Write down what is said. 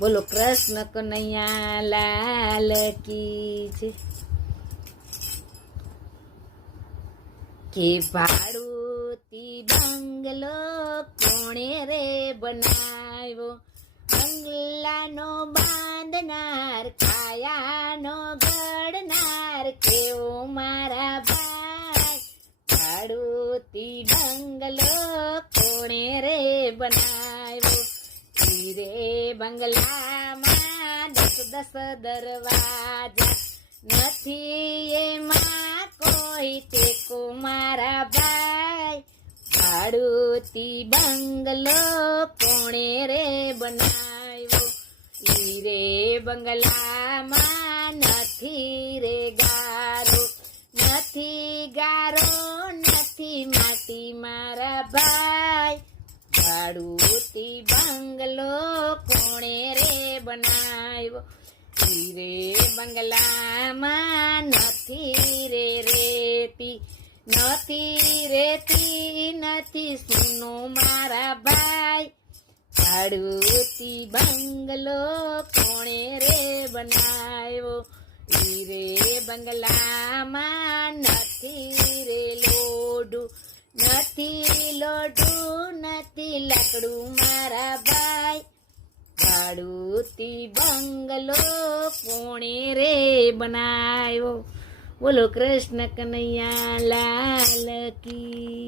બોલો કૃષ્ણ કનૈયા લાલ કી છે. કે ભાડુતી બંગલો કોણે રે બનાવ્યો, બંગલાનો બાંધનાર કાયાનો ઘડનાર કેવો મારા ભાઈ. ભાડુતી બંગલો કોણે રે બનાવ્યો, રે બંગલામાં 10 દરવાજા નથી, એમાં કોઈ ટેકો મારા ભાઈ. ભાડુતી બંગલો કોણે રે બનાવ્યો, ઈ રે બંગલામાં નથી રે ગારો, નથી ગારો નથી માટી મારા ભાઈ. ભાડુતી બંગલો કોણે રે બનાવ્યો, ઈ રે બંગલામાં નથી રે રેતી, નથી રેતી નથી સોનું મારા ભાઈ. ભાડુતી બંગલો કોણે રે બનાવ્યો, ઈ રે બંગલામાં નથી રે લોઢું, નથી લોઢું નથી લાકડું મારા ભાઈ. ભાડુતી બંગલો કોણે રે બનાવ્યો. બોલો કૃષ્ણ કનૈયા લાલ કી.